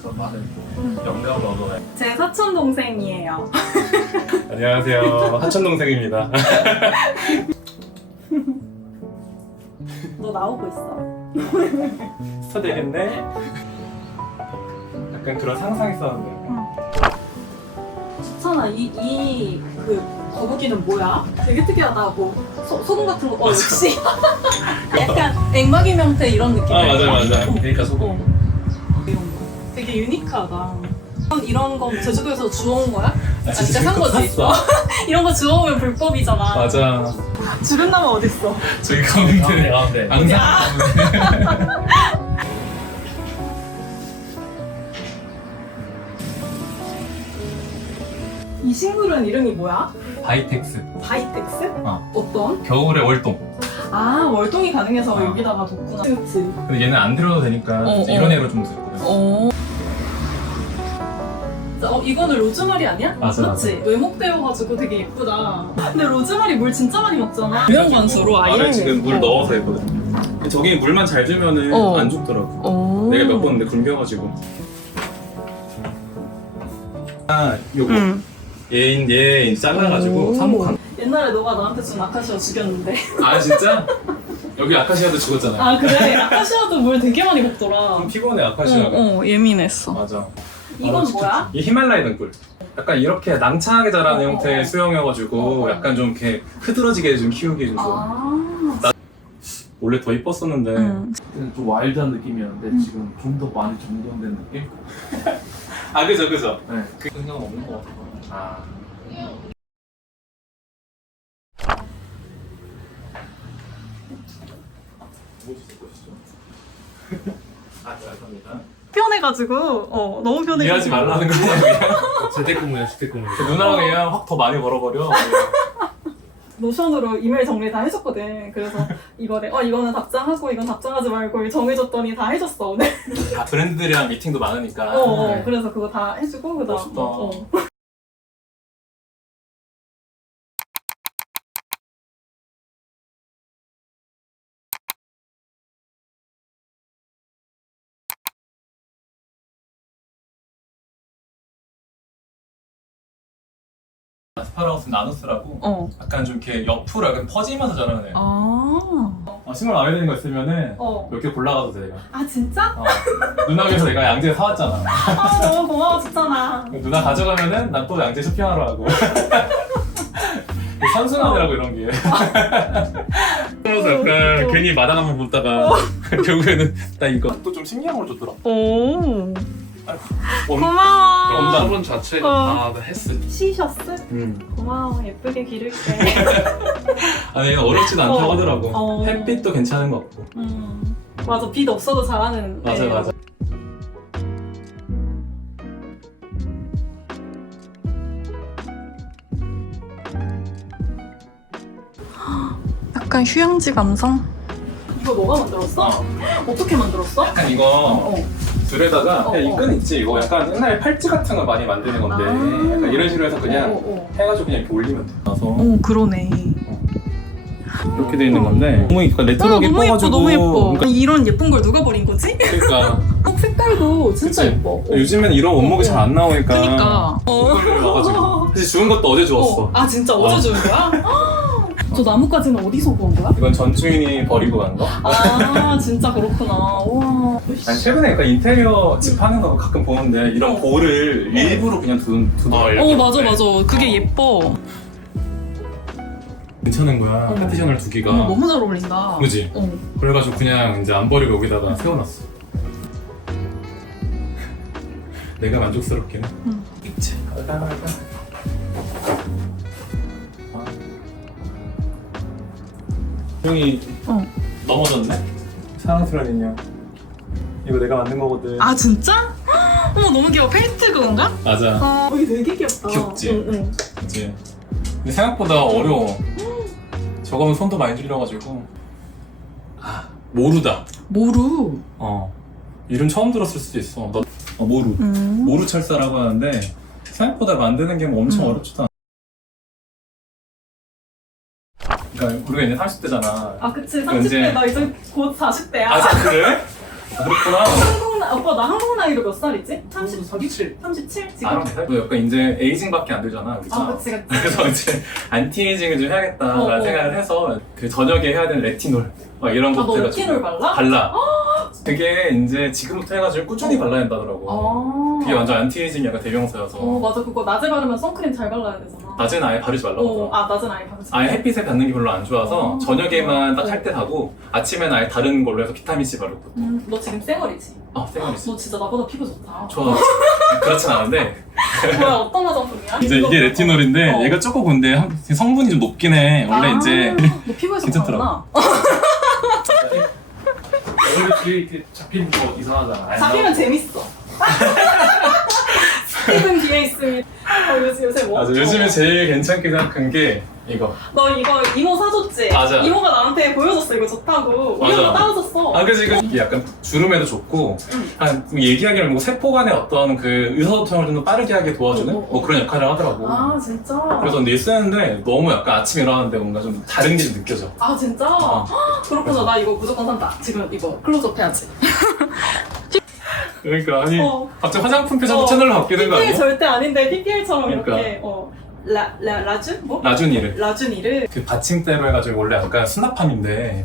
그래서 나는 영감 언어에. 제 사촌 동생이에요. 안녕하세요. 하천 동생입니다. 너 나오고 있어. 스타되겠네. 약간 그런 상상했었는데. 수찬아, 그 거북이는 뭐야? 되게 특이하다고. 소금 같은 거. 역시. 약간 앵마기 명태 이런 느낌. 아 맞아. 그러니까 소금. 이런 거. 되게 유니크하다. 이런 거 제주도에서 주워온 거야? 아, 진짜 산 거지? 샀어. 이런 거 주워오면 불법이잖아. 맞아. 주른 나무 어딨어? 저기 가운데. 앙상. 이 식물은 이름이 뭐야? 바이텍스. 바이텍스? 어. 어떤? 겨울에 월동. 아, 월동이 가능해서 어. 여기다가 뒀구나. 그치. 근데 얘는 안 들어도 되니까 이런 애로 좀 듣거든. 이거는 로즈마리 아니야? 맞아, 그치? 외목되어가지고 되게 예쁘다. 근데 로즈마리 물 진짜 많이 먹잖아. 유형관수로 아예. 알을 지금 물 넣어서 했거든. 저기 물만 잘 주면은 안 죽더라고. 내가 몇 번 근데 굶겨가지고. 요거. 얘 잘라가지고 삽목한. 옛날에 너가 나한테 준 아카시아 죽였는데. 아 진짜? 여기 아카시아도 죽었잖아. 아 그래? 아카시아도 물 되게 많이 먹더라. 좀 피곤해 아카시아가. 예민했어. 맞아. 이건 뭐야? 이 히말라야 등불. 약간 이렇게 낭창하게 자라는 형태의 수영이어가지고 어. 약간 좀 이렇게 흐드러지게 좀 키우기 좀 좋아. 아. 원래 더 이뻤었는데. 그때는 좀 와일드한 느낌이었는데 지금 좀 더 많이 정돈된 느낌? 아 그죠. 네. 그 생각 없는 것 같아. 아. 아 감사합니다. 편해가지고 너무 편해. 이해하지 말라는 거야 그냥. 재택근무야 재택근무. 누나가 그냥 확 더 많이 벌어버려. 노션으로 이메일 정리 다 해줬거든. 그래서 이거는 답장하고 이건 답장하지 말고 정해줬더니 다 해줬어 오늘. 다 브랜드들이랑 미팅도 많으니까. 네. 그래서 그거 다 해주고 그다음. 멋있다. 아스파라거스 나누스라고 약간 좀 이렇게 옆으로 약간 퍼지면서 자라는 애. 식물 마음에 드는 거 있으면은 몇 개 골라가도 돼. 내가. 아 진짜? 누나 위해서 내가 양재 사왔잖아. 아 너무 고마워 진짜나. 누나 가져가면은 난 또 양재 쇼핑하러 가고. 선순환이라고 이런 게. 그래서 약간 괜히 마당 한번 보다가 결국에는 나 이거 또 좀 신기한 걸 줬더라. 오. 고마워. 원단 자체가 다 했어. 시셔스? 고마워. 예쁘게 기를게. 아니 어렵지도 않다고 하더라고. 어. 햇빛도 괜찮은 것 같고. 맞아. 빛 없어도 잘하는. 맞아. 약간 휴양지 감성? 이거 너가 만들었어? 어떻게 만들었어? 약간 이거 줄에다가 그냥 이 끈 있지? 이거 약간 옛날에 팔찌 같은 걸 많이 만드는 건데 약간 이런 식으로 해서 그냥 해가지고 그냥 이렇게 올리면 돼. 그래서 그러네. 이렇게 돼 있는 건데 너무 약간 레트로하게 너무 예뻐, 예뻐가지고 너무 예뻐. 그러니까, 이런 예쁜 걸 누가 버린 거지? 그러니까 색깔도 진짜 그치? 예뻐. 요즘엔 이런 원목이 잘 안 나오니까 그니까. 이걸 와가지고 사실 주운 것도 어제 주웠어. 아 진짜 어제 주는 거야? 저 나뭇가지는 어디서 구한 거야? 이건 전 주인이 버리고 간 거? 아 진짜 그렇구나. 와. 아니 최근에 약간 인테리어 집 하는 거 가끔 보는데 이런 볼을 일부러 그냥 두더라고. 맞아. 그게 예뻐. 괜찮은 거야. 파티션을 두기가. 너무 잘 어울린다. 그지? 그래가지고 그냥 이제 안 버리고 여기다가 세워놨어. 내가 만족스럽게는. 있지. 형이 넘어졌네? 사랑스러운 인형. 이거 내가 만든 거거든. 아 진짜? 어머 너무 귀여워. 페인트 그건가? 맞아. 이게 되게 귀엽다. 귀엽지? 응. 그치? 근데 생각보다 어려워. 저거는 손도 많이 들려가지고. 아, 모루다. 모루. 이름 처음 들었을 수도 있어. 모루. 모루 철사라고 하는데 생각보다 만드는 게 뭐 엄청 어렵지도 않아. 그러니까 우리가 이제 30대잖아. 아 그치. 이제- 30대 나 이제 곧 40대야. 아, 그래? 그렇구나. 오빠 나 한국 나이로 몇 살이지? 37. 37 지금? 아, 약간 이제 에이징밖에 안 되잖아. 그죠? 아 그치. 그래서 이제 안티에이징을 좀 해야겠다라는 생각을 해서 그 저녁에 해야 되는 레티놀 막 이런 너 것들 레티놀 발라? 발라. 그게 이제 지금부터 해가지고 꾸준히 발라야 된다더라고. 그게 완전 안티에이징 약간 대명사여서. 맞아. 그거 낮에 바르면 선크림 잘 발라야 되잖아. 낮에는 아예 바르지 말라고 하더라. 낮은 아예 바르지. 아예 햇빛에 받는 게 별로 안 좋아서 저녁에만 딱 할 때 하고 아침에는 아예 다른 걸로 해서 비타민C 바르고. 너 지금 쌩얼이지? 쌩얼이지. 너 진짜 나보다 피부 좋다. 좋아. 그렇진 않은데. 뭐야 어떤 화장품이야? 이제 이게 레티놀인데 얘가 조금 근데 성분이 좀 높긴 해. 원래 이제 너 피부에서 괜찮더라. 봤구나. 원래 뒤에 이렇게 잡히는 거 이상하잖아. 잡히면 재밌어. 스티븐 뒤에 있으면 요새 뭐? 맞아. 요즘에 제일 괜찮게 생각한 게 이거. 너 이거 이모 사줬지? 맞아. 이모가 나한테 보여줬어. 이거 좋다고. 우리 맞아. 엄마 따라줬어. 그래서 이게 약간 주름에도 좋고 좀 얘기하기를 뭐 세포 간의 어떤 그 의사소통을 좀 더 빠르게 하게 도와주는 뭐 그런 역할을 하더라고. 진짜? 그래서 근데 얘 쓰는데 너무 약간 아침에 일어나는데 뭔가 좀 다른 게 좀 느껴져. 진짜? 그렇구나. 나 이거 무조건 산다. 지금 이거 클로즈업 해야지. 그러니까 아니 갑자기 화장품 표정 채널로 바뀌는 거 PPL 아니야? 절대 아닌데 PPL처럼 그러니까. 이렇게 라준? 뭐? 라준이를 라준이를 그 받침대로 해가지고 원래 약간 수납함인데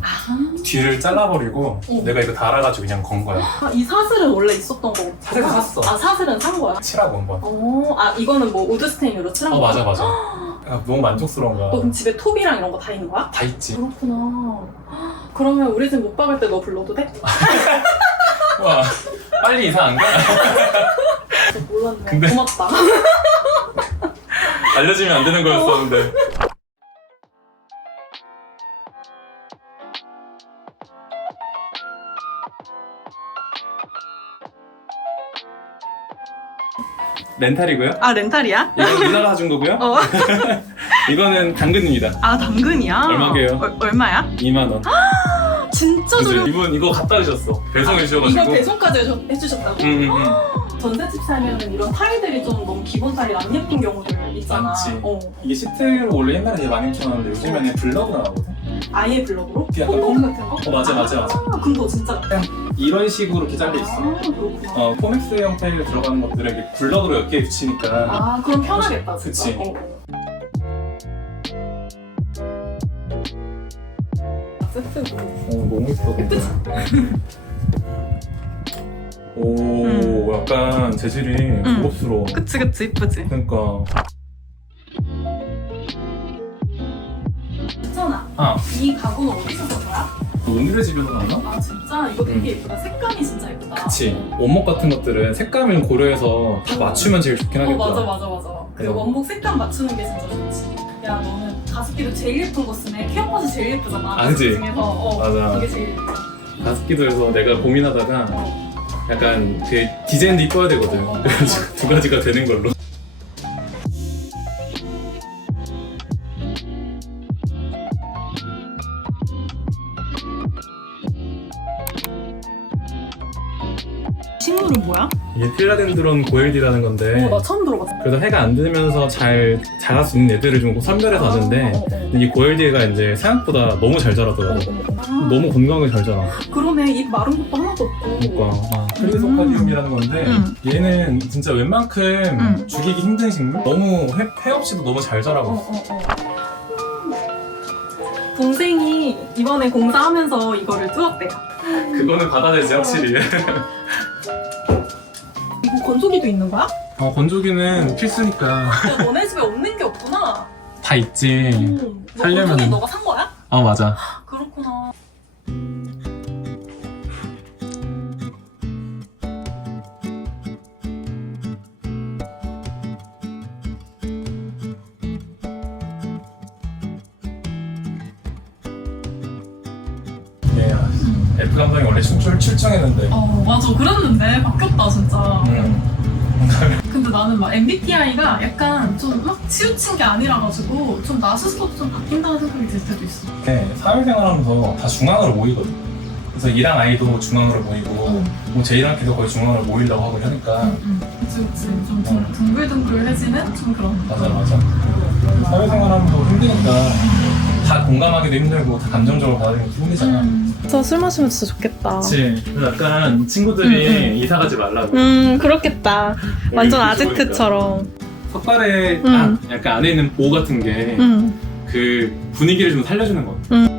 뒤를 잘라버리고 내가 이거 달아가지고 그냥 건 거야. 이 사슬은 원래 있었던 거고. 사슬은 샀어. 사슬은 산 거야? 칠하고 한번. 이거는 뭐 우드스테인으로 칠한 거야? 맞아. 너무 만족스러운 거야. 너 그럼 집에 톱이랑 이런 거 다 있는 거야? 다 있지. 그렇구나. 그러면 우리 집 못 박을 때 너 불러도 돼? 와 빨리 이사 안 가? 몰랐네. 근데- 고맙다. 알려주면 안 되는 거였었는데. 렌탈이고요. 렌탈이야? 이건 누나가 사준 거고요. 이거는 당근입니다. 당근이야? 얼마게요? 얼마야? 2만 원. 진짜 그치? 저렴. 이분 이거 갖다 주셨어. 배송해 주셔가지고. 이거 배송까지 해주셨다고? 전셋집 살면은 이런 타일들이 좀 너무 기본 타일이 안 예쁜 경우들 있잖아. 많지. 어. 이게 시트로 원래 옛날에 되게 많이 붙여놨는데 요즘에는 블럭으로 나오거든. 아예 블럭으로? 약간 폼 같은 거? 맞아. 그럼 너 진짜 이런 식으로 이렇게 잘려 있어. 그렇구나. 포맥스 형태로 들어가는 것들을 이렇게 블럭으로 몇 개 붙이니까. 그럼 편하겠다 진짜. 그치. 세트고. 너무 예쁘다. 오, 약간 재질이 고급스러워. 그치 이쁘지. 그러니까. 수천아. 이 가구는 어디서 산 거야? 오늘의 집에서 나나? 진짜? 이거 되게 예쁘다. 색감이 진짜 예쁘다. 그치. 원목 같은 것들은 색감을 고려해서 다 맞추면 제일 좋긴 하겠다. 맞아. 그 원목 색감 맞추는 게 진짜 좋지. 야 너는 가습기도 제일 예쁜 거 쓰네. 케어팟이 제일 예쁘잖아. 그치? 그 중에서 맞아. 이게 제일 예뻐. 가습기도 해서 내가 고민하다가 약간 그 디자인도 이뻐야 되거든. 그래가지고 두 가지가 되는 걸로. 식물은 뭐야? 이게 필라덴드론 고엘디라는 건데 나 처음 들어봤어. 그래서 해가 안 들면서 잘 자랄 수 있는 애들을 좀 선별해서 하는데 이 고엘디가 이제 생각보다 너무 잘 자라더라고. 너무 건강하게 잘 자라. 그러네. 잎 마른 것도 하나도 없고. 그러니까 크리소카디움이라는 건데 얘는 진짜 웬만큼 죽이기 힘든 식물? 너무 해 없이도 너무 잘 자라고. 동생이 이번에 공사하면서 이거를 뚫었대요. 그거는 받아내지 확실히. 이거 건조기도 있는 거야? 건조기는 필수니까. 야, 너네 집에 없는 게 없구나. 다 있지. 살려면은- 건조기 너가 산 거야? 맞아. 그렇구나. F 감독이 원래 출청했는데. 맞아. 그랬는데 바뀌었다 진짜. 근데 나는 막 MBTI가 약간 좀 막 치우친 게 아니라가지고 좀 나 스스로도 좀 바뀐다는 생각이 들 때도 있어. 사회생활하면서 다 중앙으로 모이거든. 그래서 이랑 아이도 중앙으로 모이고 뭐 제이랑 키도 거의 중앙으로 모이려고 하고 하니까. 그치. 좀 둥글둥글해지는 좀 그런. 맞아. 사회생활하면서 힘드니까 다 공감하기도 힘들고 다 감정적으로 받아들이기도 힘들잖아. 저 술 마시면 진짜 좋겠다. 그치. 그래서 약간 친구들이 이사 가지 말라고. 그렇겠다. 완전 아지트처럼. 석발에 약간 안에 있는 보호 같은 게 그 분위기를 좀 살려주는 것 같아.